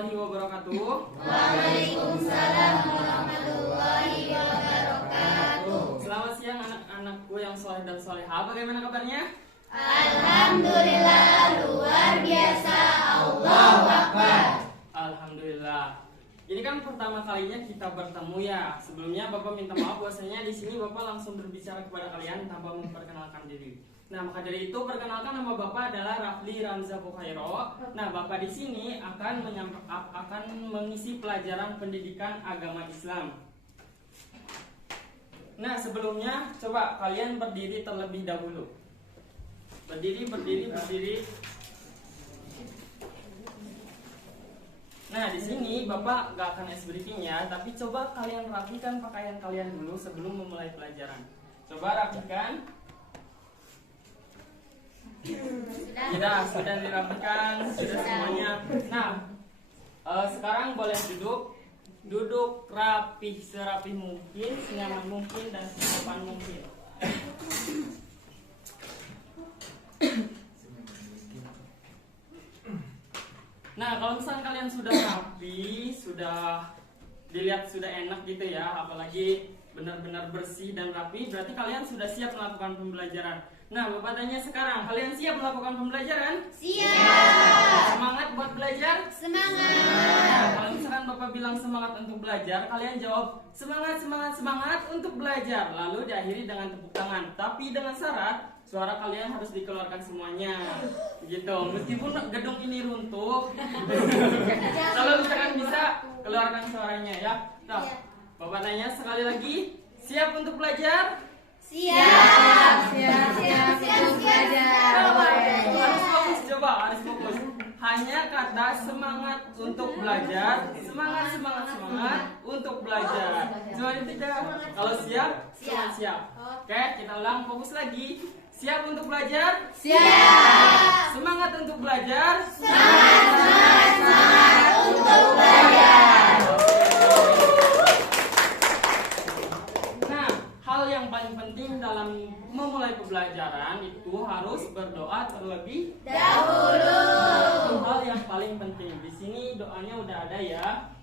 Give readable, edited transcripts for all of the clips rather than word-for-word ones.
warahmatullahi wabarakatuh. Waalaikumsalam warahmatullahi wabarakatuh. Selamat siang anak-anakku yang soleh dan soleha. Bagaimana kabarnya? Alhamdulillah luar biasa. Allahu Akbar. Alhamdulillah. Ini kan pertama kalinya kita bertemu ya. Sebelumnya Bapak minta maaf bahwasanya di sini Bapak langsung berbicara kepada kalian tanpa memperkenalkan diri. Nah, maka dari itu perkenalkan, nama Bapak adalah Rafli Ramza Bukhairo. Nah, Bapak di sini akan mengisi pelajaran pendidikan agama Islam. Nah, sebelumnya coba kalian berdiri terlebih dahulu. Berdiri. Nah, di sini Bapak gak akan ice briefing ya, tapi coba kalian rapikan pakaian kalian dulu sebelum memulai pelajaran. Coba rapikan. Sudah dirapikan, sudah semuanya. Nah, sekarang boleh duduk rapih, serapih mungkin, senyaman mungkin, dan sesopan mungkin. Nah, kalau misalnya kalian sudah rapi, sudah dilihat sudah enak gitu ya, apalagi benar-benar bersih dan rapi, berarti kalian sudah siap melakukan pembelajaran. Nah, Bapak tanya sekarang, kalian siap melakukan pembelajaran? Siap. Semangat buat belajar? Semangat. Nah, kalau misalkan Bapak bilang semangat untuk belajar, kalian jawab semangat untuk belajar. Lalu diakhiri dengan tepuk tangan. Tapi dengan syarat, suara kalian harus dikeluarkan semuanya. Gitu, meskipun gedung ini runtuh. Kalau misalkan bisa, keluarkan suaranya ya. Nah, Bapak tanya sekali lagi, siap untuk belajar? Siap. Harus fokus. Hanya kata semangat untuk belajar, semangat untuk belajar. Cuma tidak. Kalau siap, siap. Oke, kita ulang, fokus lagi. Siap untuk belajar? Siap. Semangat untuk belajar? Semangat untuk belajar. Hal yang paling penting dalam memulai pembelajaran itu harus berdoa terlebih dahulu. Itu hal yang paling penting. Di sini doanya udah ada ya.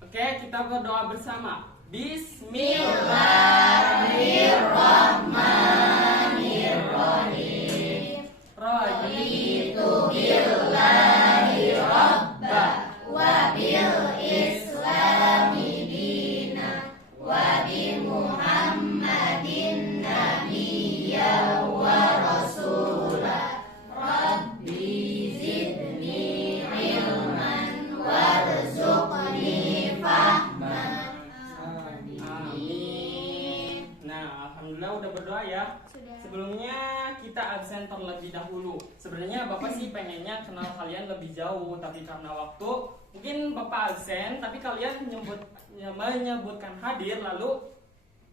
Oke, kita berdoa bersama. Bismillahirrahmanirrahim. Raditu billahi rabba wa bil islami dina wa bi Muhammadin nabiyya wa rasulah. Rabbi zidni ilman warzuqni fahman. Amin. Nah, alhamdulillah udah berdoa ya. Sebelumnya kita absen terlebih dahulu. Sebenarnya Bapak sih pengennya kenal kalian lebih jauh, tapi karena waktu mungkin Bapak absen, tapi kalian menyebutkan hadir, lalu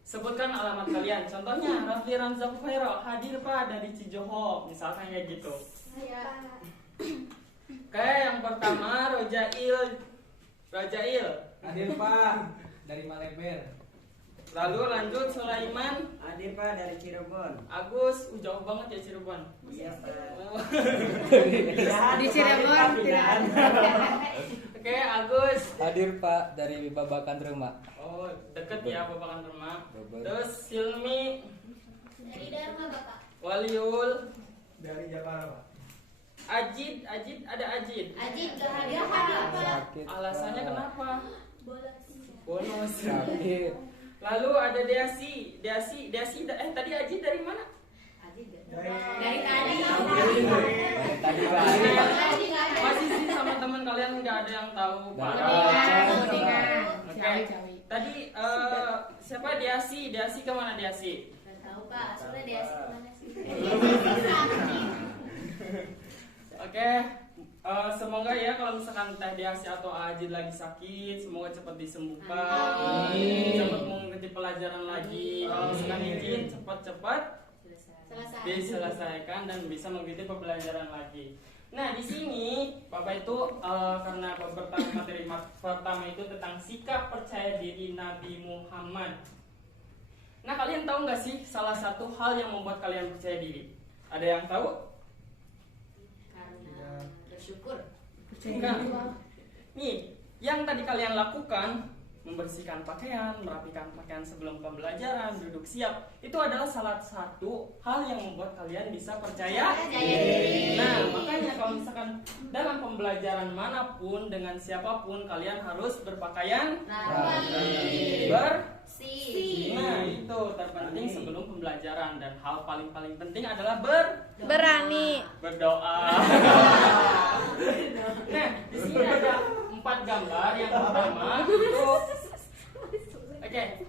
sebutkan alamat kalian. Contohnya Rafli Ramza Bukhairo, hadir Pak dari Cijoho, misalkan kayak gitu. Oke, yang pertama Rojail. Hadir Pak dari Maleber. Lalu lanjut Sulaiman. Hadir Pak dari Cirebon. Agus, jauh banget ya Cirebon. Iya Pak. Di Cirebon tidak ada. Oke, Agus. Hadir Pak dari Babakan Rumah. Oh, deket ya Babakan Rumah. Terus Silmi. Dari Dharma Bapak. Waliul. Dari Jakarta Pak. Ajid, ada Ajid. Ajid gak hadir Pak. Sakit. Alasannya kenapa? Bonus. Sakit. Lalu ada Deasi. Tadi Ajid dari mana? Dari tadi. Tadi Masih sih sama teman kalian nggak ada yang tahu Pak. Oke. Tadi siapa Deasi? Deasi kemana Deasi? Gak tahu Pak, soalnya dia asik kemana sih? Oke, semoga ya kalau misalkan Teh Deasi atau Ajid lagi sakit, semoga cepat disembuhkan, cepat mengikuti pelajaran lagi. Kalau misalkan izin cepat-cepat diselesaikan dan bisa mengikuti pembelajaran lagi. Nah, di sini Bapak itu karena materi pertama itu tentang sikap percaya diri Nabi Muhammad. Nah, kalian tahu nggak sih salah satu hal yang membuat kalian percaya diri? Ada yang tahu? Karena bersyukur. Enggak. Nih, yang tadi kalian lakukan, membersihkan pakaian, merapikan pakaian sebelum pembelajaran, duduk siap, itu adalah salah satu hal yang membuat kalian bisa percaya diri. Nah, makanya kalau misalkan dalam pembelajaran manapun dengan siapapun, kalian harus berpakaian bersih. Nah, itu terpenting sebelum pembelajaran, dan hal paling penting adalah Berani. berdoa. Nah, di sini ada 4 gambar. Yang pertama itu Oke,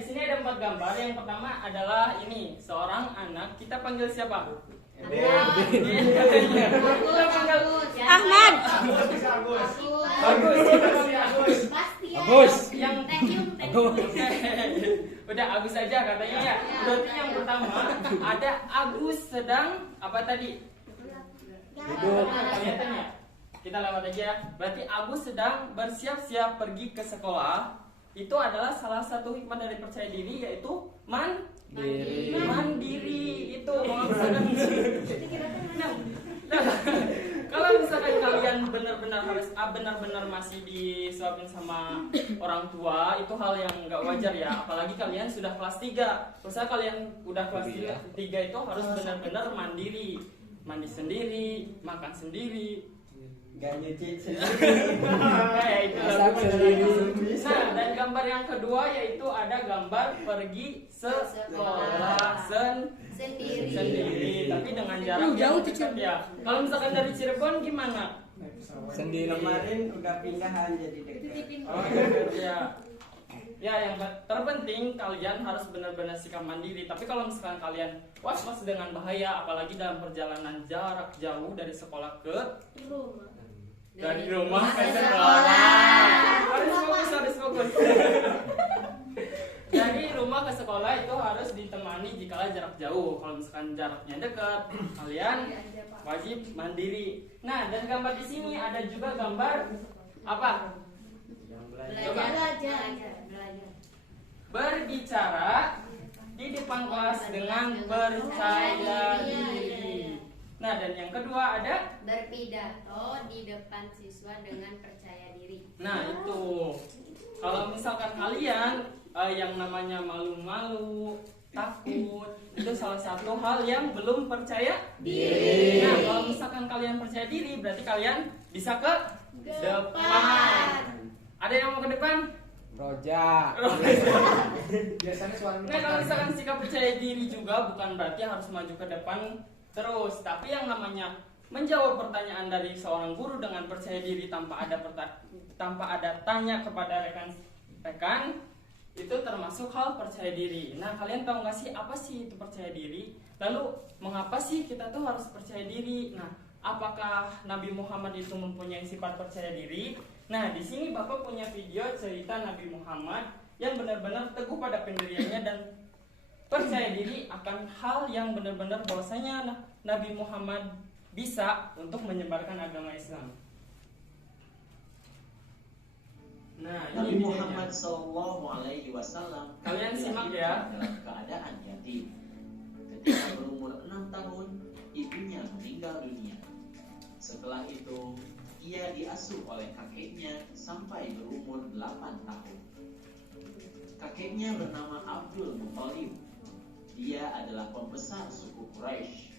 di sini ada 4 gambar. Yang pertama adalah ini, seorang anak. Kita panggil siapa? Ahmad. Agus. Yang udah Agus aja katanya ya. Berarti yang pertama ada Agus sedang apa tadi? Duduk. Kelihatan ya? Kita lewat aja. Berarti Agus sedang bersiap-siap pergi ke sekolah. Itu adalah salah satu hikmah dari percaya diri, yaitu mandiri. Itu kalau misalkan kalau misalkan kalian benar-benar masih disuapin sama orang tua, itu hal yang nggak wajar ya. Apalagi kalian sudah kelas 3. Misalnya kalian udah kelas 3 itu harus benar-benar mandiri. Mandi sendiri, makan sendiri, Gak nyuci kayak itu. Masak sendiri. Nah, dan gambar yang kedua yaitu ada gambar pergi sekolah sendiri, tapi dengan jarak Jauh yang tuh, dekat ya. Kalau misalkan dari Cirebon gimana? Sendiri. Kemarin udah pindahan jadi dekat. Oh ya. Ya, yang terpenting kalian harus benar-benar sikap mandiri. Tapi kalau misalkan kalian was-was dengan bahaya, apalagi dalam perjalanan jarak jauh dari sekolah ke dari rumah ke sekolah. Harus fokus. Dari rumah ke sekolah itu harus ditemani jika jarak jauh. Kalau misalkan jaraknya dekat, kalian wajib mandiri. Nah, dan gambar di sini ada juga gambar apa? Belajar. Berbicara di depan kelas dengan percaya diri. Nah, dan yang kedua ada Berpidato di depan siswa dengan percaya diri. nah itu. Kalau misalkan kalian yang namanya malu-malu, takut, itu salah satu hal yang belum percaya diri. Nah, kalau misalkan kalian percaya diri, berarti kalian bisa ke depan. Ada yang mau ke depan? Roja. Biasanya suara. Nah, kalau misalkan sikap percaya diri juga bukan berarti harus maju ke depan terus, tapi yang namanya menjawab pertanyaan dari seorang guru dengan percaya diri tanpa ada tanya kepada rekan-rekan, itu termasuk hal percaya diri. Nah, kalian tahu nggak sih apa sih itu percaya diri? Lalu mengapa sih kita tuh harus percaya diri? Nah, apakah Nabi Muhammad itu mempunyai sifat percaya diri? Nah, di sini Bapak punya video cerita Nabi Muhammad yang benar-benar teguh pada pendiriannya dan percaya diri akan hal yang benar-benar bahwasanya Nabi Muhammad bisa untuk menyebarkan agama Islam. Nah, Nabi ini Muhammad videonya. Sallallahu Alaihi Wasallam Kalian simak ya. dalam keadaan yatim. Ketika berumur 6 tahun, ibunya meninggal dunia. Setelah itu, ia diasuh oleh kakeknya sampai berumur 8 tahun. Kakeknya bernama Abdul Muthalib. Dia adalah pembesar suku Quraisy.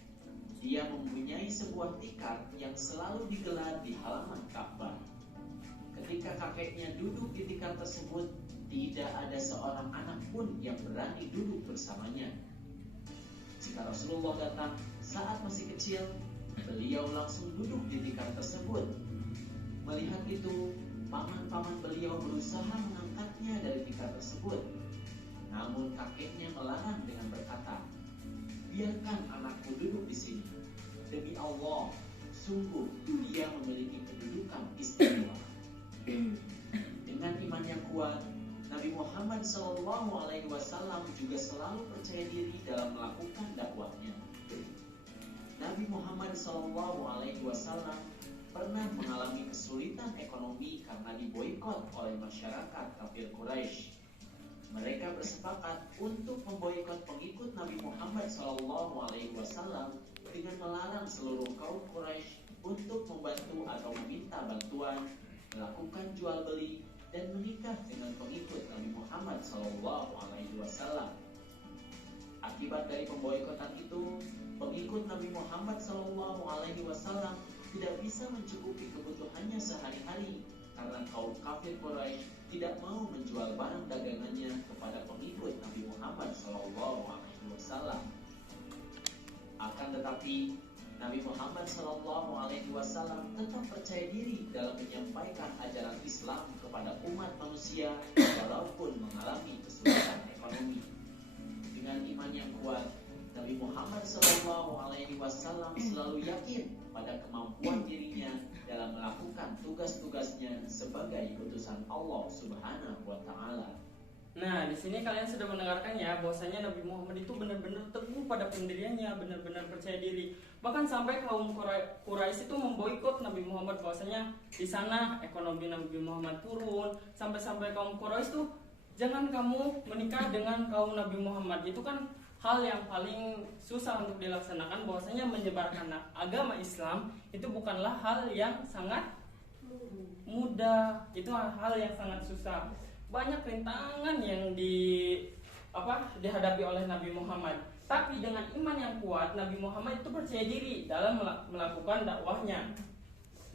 Dia mempunyai sebuah tikar yang selalu digelar di halaman Ka'bah. Ketika kakeknya duduk di tikar tersebut, tidak ada seorang anak pun yang berani duduk bersamanya. Jika Rasulullah datang saat masih kecil, beliau langsung duduk di tikar tersebut. Melihat itu, paman-paman beliau berusaha mengangkatnya dari tikar tersebut. Namun kakeknya melarang dengan berkata, "Biarkan anakku duduk di sini. Demi Allah, sungguh dia memiliki kedudukan istimewa." Dengan iman yang kuat, Nabi Muhammad SAW juga selalu percaya diri dalam melakukan dakwahnya. Nabi Muhammad SAW pernah mengalami kesulitan ekonomi karena diboikot oleh masyarakat kafir Quraisy. Mereka bersepakat untuk memboikot pengikut Nabi Muhammad SAW dengan melarang seluruh kaum Quraisy untuk membantu atau meminta bantuan, melakukan jual beli, dan menikah dengan pengikut Nabi Muhammad SAW. Akibat dari pemboikotan itu, pengikut Nabi Muhammad SAW tidak bisa mencukupi kebutuhannya sehari-hari karena kaum kafir Quraisy tidak mau menjual barang dagangannya kepada pengikut Nabi Muhammad SAW. Akan tetapi Nabi Muhammad SAW tetap percaya diri dalam menyampaikan ajaran Islam kepada umat manusia walaupun mengalami kesulitan ekonomi. Dengan iman yang kuat, Nabi Muhammad SAW selalu yakin pada kemampuan dirinya dalam melakukan tugas-tugasnya sebagai utusan Allah Subhanahu wa Ta'ala. Nah, di sini kalian sudah mendengarkan ya bahwasanya Nabi Muhammad itu benar-benar teguh pada pendiriannya, benar-benar percaya diri. Bahkan sampai kaum Quraisy itu memboikot Nabi Muhammad, bahwasanya di sana ekonomi Nabi Muhammad turun, sampai-sampai kaum Quraisy itu jangan kamu menikah dengan kaum Nabi Muhammad. Itu kan hal yang paling susah untuk dilaksanakan, bahwasanya menyebarkan agama Islam itu bukanlah hal yang sangat mudah, itu hal yang sangat susah. Banyak rintangan yang dihadapi oleh Nabi Muhammad. Tapi dengan iman yang kuat, Nabi Muhammad itu percaya diri dalam melakukan dakwahnya.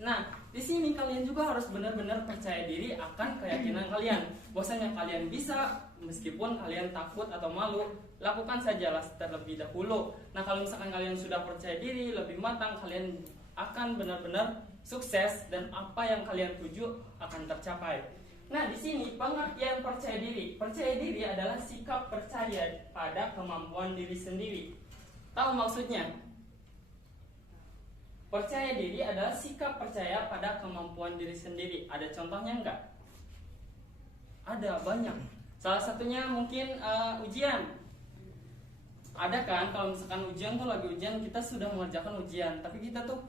Nah, di sini kalian juga harus benar-benar percaya diri akan keyakinan kalian. Bahwasanya kalian bisa, meskipun kalian takut atau malu, lakukan sajalah terlebih dahulu. Nah, kalau misalkan kalian sudah percaya diri, lebih matang, kalian akan benar-benar sukses dan apa yang kalian tuju akan tercapai. Nah, di sini pengertian percaya diri. Percaya diri adalah sikap percaya pada kemampuan diri sendiri. Tahu maksudnya? Percaya diri adalah sikap percaya pada kemampuan diri sendiri. Ada contohnya enggak? Ada, banyak. Salah satunya mungkin ujian. Ada kan kalau misalkan ujian tuh lagi ujian, kita sudah mengerjakan ujian, tapi kita tuh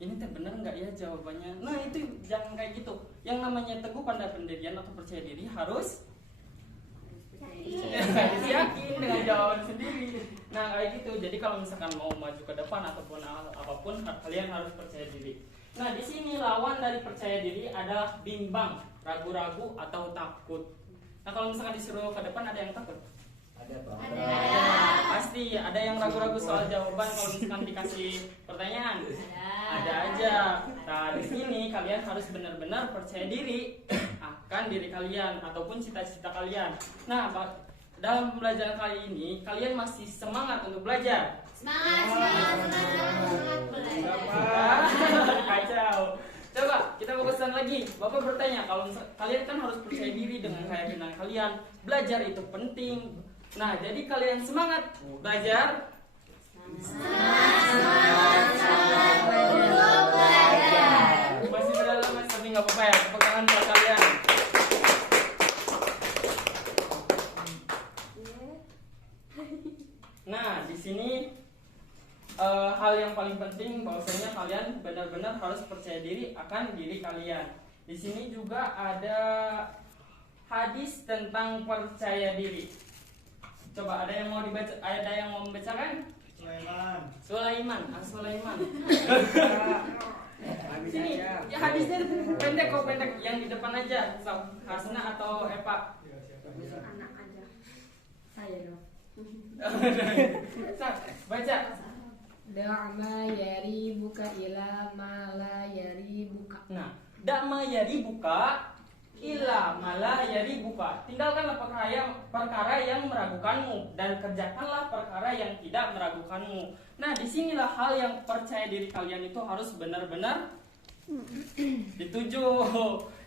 ini benar nggak ya jawabannya? Nah, itu jangan kayak gitu. Yang namanya teguh pada pendirian atau percaya diri harus yakin dengan jawaban sendiri. Nah, kayak gitu. Jadi kalau misalkan mau maju ke depan ataupun apapun, kalian harus percaya diri. Nah, di sini lawan dari percaya diri adalah bimbang, ragu-ragu atau takut. Nah, kalau misalkan disuruh ke depan, ada yang takut? Ada, Pak. Pasti ada yang ragu-ragu soal jawaban kalau misalkan dikasih pertanyaan. Ada aja. Nah, di sini kalian harus benar-benar percaya diri akan diri kalian ataupun cita-cita kalian. Nah, dalam pembelajaran kali ini kalian masih semangat untuk belajar? Semangat Kacau. Coba kita fokuskan lagi. Bapak bertanya, kalau kalian kan harus percaya diri dengan keyakinan kalian. Belajar itu penting. Nah, jadi kalian semangat belajar. Masih berdalam, tapi nggak apa-apa ya. Tepuk tangan buat kalian. Nah, di sini hal yang paling penting bahwasanya kalian benar-benar harus percaya diri akan diri kalian. Di sini juga ada hadis tentang percaya diri. Coba ada yang mau dibaca? Ada yang mau membacakan? Sulaiman. Sini, ya, hadisnya pendek kok, pendek. Yang di depan aja, Hasna atau Eva. Anak aja. Saya dong. Baca. Da'ma yari buka ila ma la yari buka. Nah, da'ma yari buka ila mala yari buka. Tinggalkanlah perkara yang meragukanmu dan kerjakanlah perkara yang tidak meragukanmu. Nah, disinilah hal yang percaya diri kalian itu harus benar-benar dituju.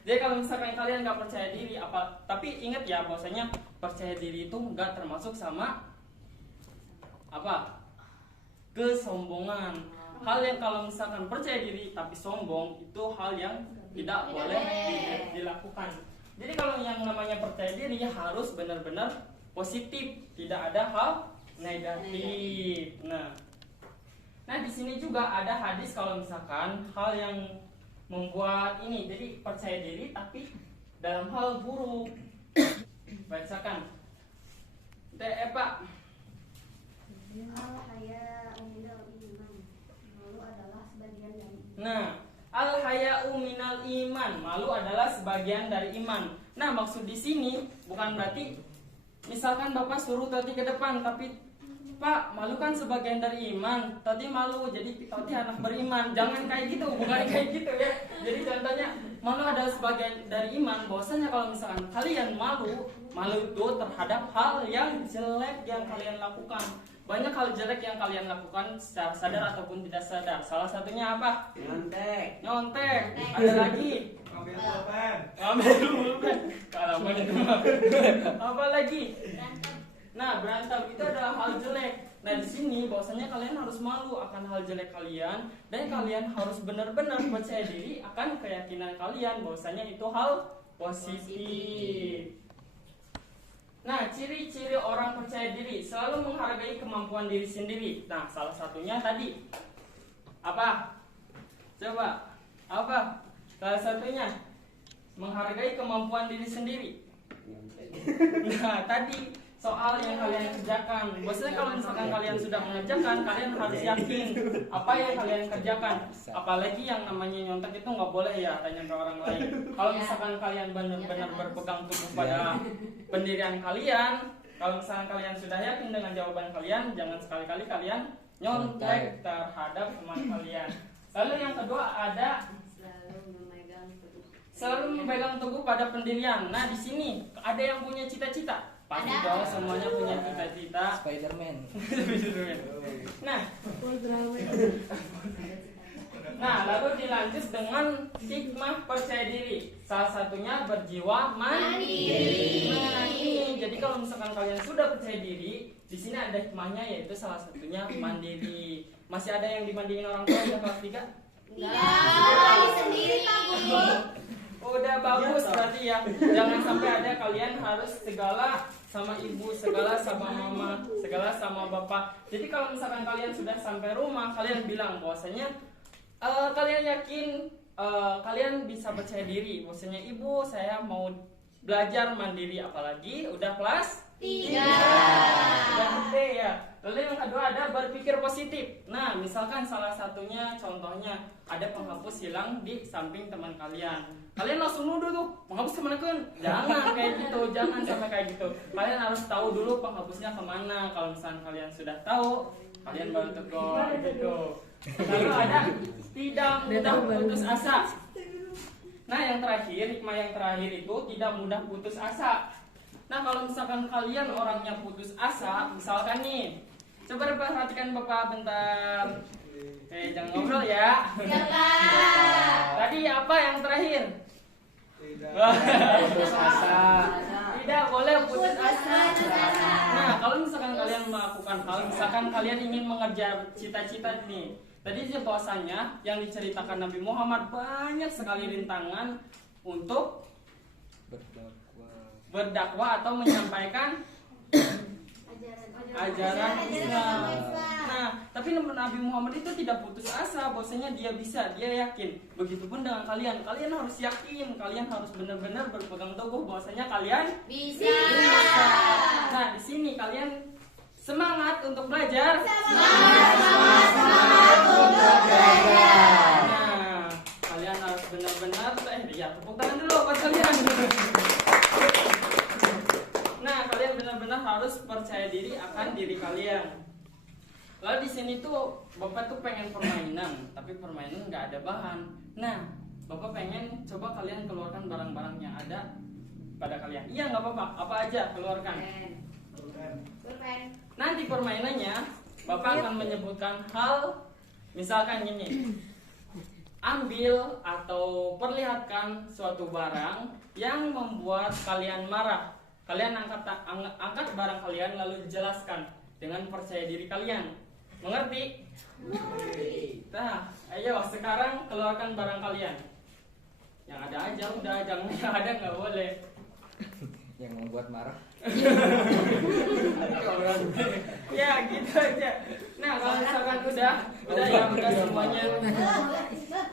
Jadi kalau misalkan kalian nggak percaya diri tapi ingat ya bahwasanya percaya diri itu nggak termasuk sama kesombongan. Hal yang kalau misalkan percaya diri tapi sombong itu hal yang tidak boleh dilakukan. Jadi kalau yang namanya percaya diri harus benar-benar positif, tidak ada hal negatif. Nah di sini juga ada hadis kalau misalkan hal yang membuat ini, jadi percaya diri tapi dalam hal buruk. Bacakan. Pak. Al-haya minal iman. Malu adalah sebagian dari iman. Nah, sebagian dari iman. Nah, maksud di sini bukan berarti misalkan Bapak suruh Toti ke depan, tapi Pak, malu kan sebagian dari iman. Toti malu, jadi Toti anak beriman. Jangan kayak gitu, bukan kayak gitu ya. Jadi contohnya, malu adalah sebagian dari iman. Bahwasanya kalau misalkan kalian malu itu terhadap hal yang jelek yang kalian lakukan. Banyak hal jelek yang kalian lakukan secara sadar ataupun tidak sadar. Salah satunya apa? Nyontek. Ada lagi? Ambil pulpen. Ambil pulpen. Kalau itu mah. Apa lagi? Nah, berantem itu adalah hal jelek. Nah, di sini bahwasanya kalian harus malu akan hal jelek kalian dan kalian harus benar-benar percaya diri akan keyakinan kalian bahwasanya itu hal positif. Nah, ciri-ciri orang percaya diri selalu menghargai kemampuan diri sendiri. Nah, salah satunya tadi apa? Coba apa? Salah satunya menghargai kemampuan diri sendiri. Nah, tadi soal yang kalian kerjakan. Maksudnya kalau misalkan kalian sudah mengerjakan, kalian harus yakin apa yang kalian kerjakan. Apalagi yang namanya nyontek itu nggak boleh ya tanya ke orang lain. Kalau misalkan kalian benar-benar berpegang teguh pada pendirian kalian, kalau misalkan kalian sudah yakin dengan jawaban kalian, jangan sekali-kali kalian nyontek terhadap teman kalian. Lalu yang kedua ada selalu memegang teguh pada pendirian. Nah, di sini ada yang punya cita-cita. Pasti dong semuanya punya cita-cita. Spiderman. Nah, lalu dilanjut dengan hikmah percaya diri. Salah satunya berjiwa mandiri. Nah, ini jadi kalau misalkan kalian sudah percaya diri, di sini ada hikmahnya yaitu salah satunya mandiri. Masih ada yang dimandingin orang tua yang kelas 3? Tidak, sendiri kamu. Udah bagus berarti ya. Jangan sampai ada kalian harus segala sama ibu, segala sama mama, segala sama bapak. Jadi kalau misalkan kalian sudah sampai rumah, kalian bilang bahwasanya kalian yakin kalian bisa percaya diri. Bahwasanya ibu, saya mau belajar mandiri, apalagi udah kelas 3. Udah gede ya. Lalu yang kedua ada berpikir positif. Nah, misalkan salah satunya contohnya ada penghapus hilang di samping teman kalian. Kalian langsung nuduh tuh, penghapus kemana kan? Jangan kayak gitu, jangan sampai kayak gitu. Kalian harus tahu dulu penghapusnya kemana. Kalau misalkan kalian sudah tahu, kalian baru tegur gitu. Lalu ada tidak mudah putus asa. Nah, yang terakhir, hikmah yang terakhir itu tidak mudah putus asa. Nah, kalau misalkan kalian orangnya putus asa, misalkan nih, coba perhatikan Bapak bentar. Jangan ngobrol ya. Tadi apa yang terakhir? Putus asa. Tidak boleh putus asa. Nah, kalau misalkan kalian melakukan hal, misalkan kalian ingin mengejar cita-cita nih. Tadi bahwasanya yang diceritakan Nabi Muhammad banyak sekali rintangan untuk berdakwah atau menyampaikan ajaran Islam. Nah, tapi Nabi Muhammad itu tidak putus asa, bahwasanya dia bisa, dia yakin. Begitupun dengan kalian, kalian harus yakin, kalian harus benar-benar berpegang teguh bahwasanya kalian Bisa. Nah, di sini kalian semangat untuk belajar. Semangat untuk belajar. Nah, kalian harus benar-benar ya tepuk tangan dulu buat kalian. Nah, kalian benar-benar harus percaya diri akan diri kalian. Lalu di sini tuh Bapak tuh pengen permainan, tapi permainan nggak ada bahan. Nah, Bapak pengen coba kalian keluarkan barang-barang yang ada pada kalian. Iya nggak apa-apa, apa aja keluarkan. Nanti permainannya Bapak akan menyebutkan hal, misalkan gini, ambil atau perlihatkan suatu barang yang membuat kalian marah. Kalian angkat barang kalian lalu jelaskan dengan percaya diri kalian. Mengerti? Nah, ayo sekarang keluarkan barang kalian. Yang ada aja udah, jangan yang ada nggak boleh. Yang membuat marah. Ya gitu aja. Nah, kalau misalkan udah ya udah semuanya.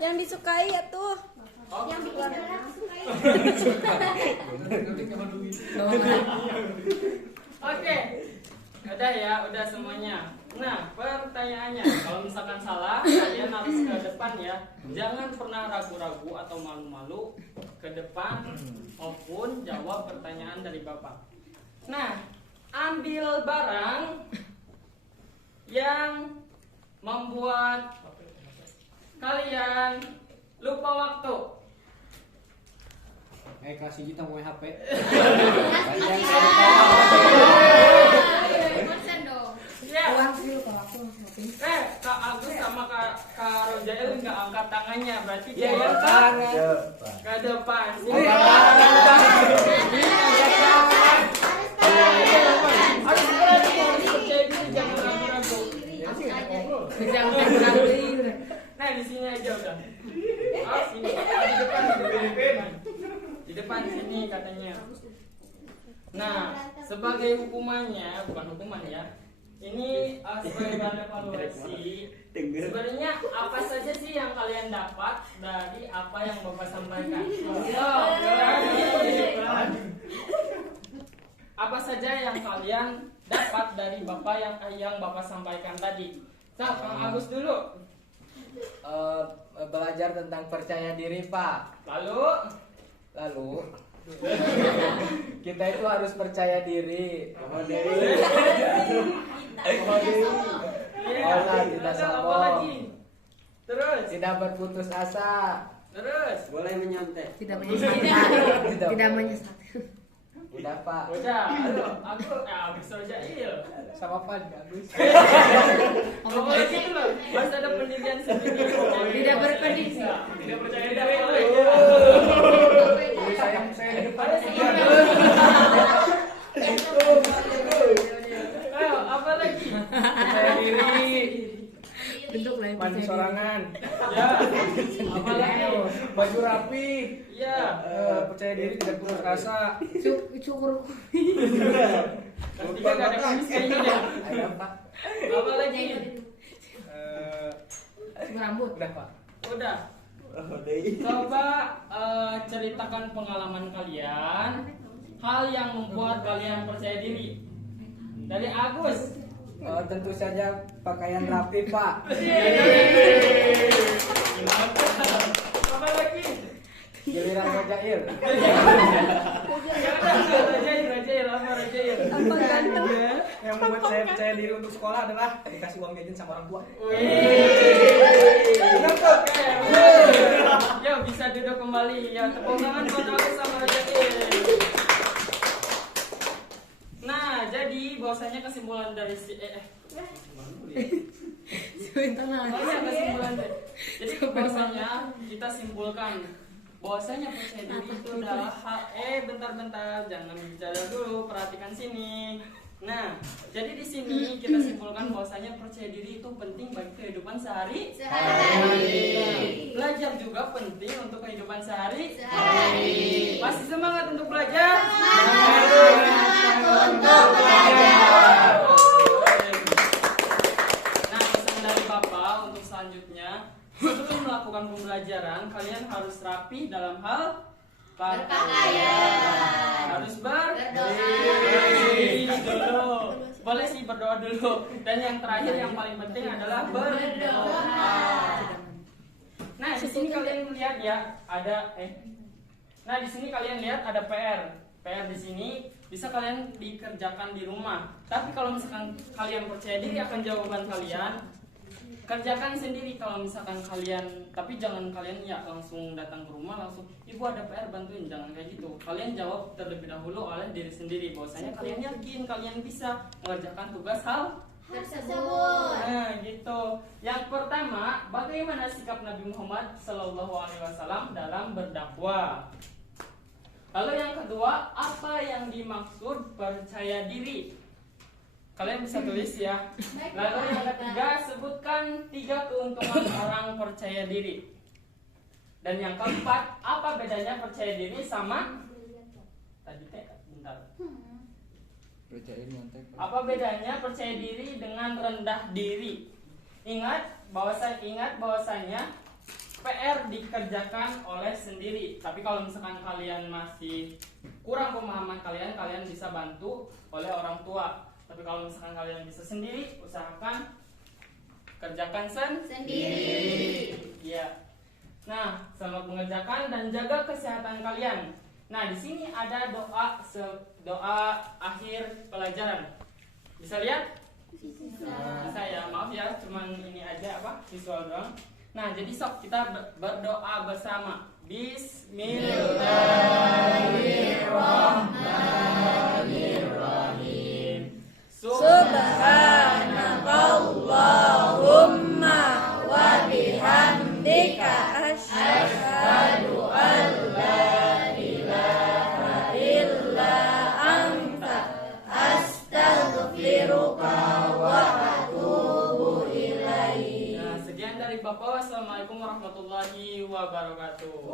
Yang disukai ya tuh. Yang bikin galak sukai. Oke. Udah ya, udah semuanya. Nah, pertanyaannya, kalau misalkan salah, kalian harus ke depan ya. Jangan pernah ragu-ragu atau malu-malu ke depan maupun jawab pertanyaan dari Bapak. Nah, ambil barang yang membuat kalian lupa waktu. Kasih kita mau HP. Konsen dong. Ya. Uang sih lu kalau aku shopping. Kak Agus sama Kak Rojael nggak angkat tangannya, berarti dia Iya, yang ke depan. Sini. Harus berani, harus percaya diri, jangan ragu-ragu. Nah, di sini aja udah. Oh, sini. Di depan, di depan sini katanya. Nah, sebagai hukumannya, bukan hukuman ya. Ini sebagai bahan evaluasi. Sebenarnya apa saja sih yang kalian dapat dari apa yang Bapak sampaikan? Apa saja yang kalian dapat dari Bapak yang Bapak sampaikan tadi? Nah, Kang Agus dulu. Belajar tentang percaya diri, Pak. Lalu kita itu harus percaya diri. Allah tidak sombong. Terus, Tidak berputus asa. terus. Boleh menyontek. Tidak menyesatkan. Tidak menyesatkan. Udah, Pak. Udah, halo, aku Agus Rojail. Sama Pak Agus. Ngomong lagi dulu, harus ada pendirian sendiri. Tidak berpendisi. Tidak percaya diri. Saya di depan. Ayo, apa lagi? Percaya diri. Bentuk lain Mandi sorangan. Ya, apa lagi? Baju rapi. Ya, Percaya diri, tidak putus asa. Cukur. tiga gak ada kumis kayaknya deh. Ada, Pak. Apa lagi? Cukur rambut. Udah, Pak. Udah. Coba ceritakan pengalaman kalian, hal yang membuat kalian percaya diri. Dari Agus. Tentu saja pakaian rapi, Pak. Apa lagi? Giliran Rojail. Rajail, apa Rajail? Apa ganteng? Yang membuat saya percaya diri untuk sekolah adalah dikasih uang jajan sama orang tua. Yo, bisa duduk kembali. Ya, tepuk tangan buat Agus sama Rajail. Nah, jadi bahwasanya kesimpulan dari kesimpulan. Jadi bahwasanya kita simpulkan bahwasanya percaya diri itu adalah hal bentar, jangan bicara dulu, perhatikan sini. Nah, jadi di sini kita simpulkan bahwasanya percaya diri itu penting bagi kehidupan sehari. Belajar juga penting untuk kehidupan sehari. Masih semangat untuk belajar? Untuk belajar. Nah, pesan dari Bapak untuk selanjutnya, sebelum melakukan pembelajaran, kalian harus rapi dalam hal Berpakaian. harus berdoa dulu. Boleh sih berdoa dulu. Dan yang terakhir yang paling penting adalah berdoa. Nah, di sini kalian lihat ya, ada Nah, di sini kalian lihat ada PR. PR di sini bisa kalian dikerjakan di rumah. Tapi kalau misalkan kalian percaya diri akan jawaban kalian, kerjakan sendiri kalau misalkan kalian, tapi jangan kalian ya langsung datang ke rumah langsung ibu ada PR bantuin, jangan kayak gitu. Kalian jawab terlebih dahulu oleh diri sendiri bahwasanya kalian yakin kalian bisa mengerjakan tugas hal Tersebut. Nah, gitu. Yang pertama, bagaimana sikap Nabi Muhammad SAW dalam berdakwah? Lalu yang kedua, apa yang dimaksud percaya diri? Kalian bisa tulis ya. Lalu yang ketiga, sebutkan 3 keuntungan orang percaya diri. Dan yang keempat, apa bedanya percaya diri sama tadi bentar. Apa bedanya percaya diri dengan rendah diri? Ingat bahwasanya PR dikerjakan oleh sendiri. Tapi kalau misalkan kalian masih kurang pemahaman kalian bisa bantu oleh orang tua. Tapi kalau misalkan kalian bisa sendiri, usahakan kerjakan sendiri. Ya. Nah, selamat mengerjakan dan jaga kesehatan kalian. Nah, di sini ada doa akhir pelajaran. Bisa lihat? Bisa ya, maaf ya, cuman ini aja visual doang. Nah, jadi sok kita berdoa bersama. Bismillahirrahmanirrahim. Subhanakallahumma wa bihamdika asyhadu an la ilaha illa anta astaghfiruka wa atubu ilaik. Nah, sekian dari Bapak. Wassalamualaikum warahmatullahi wabarakatuh.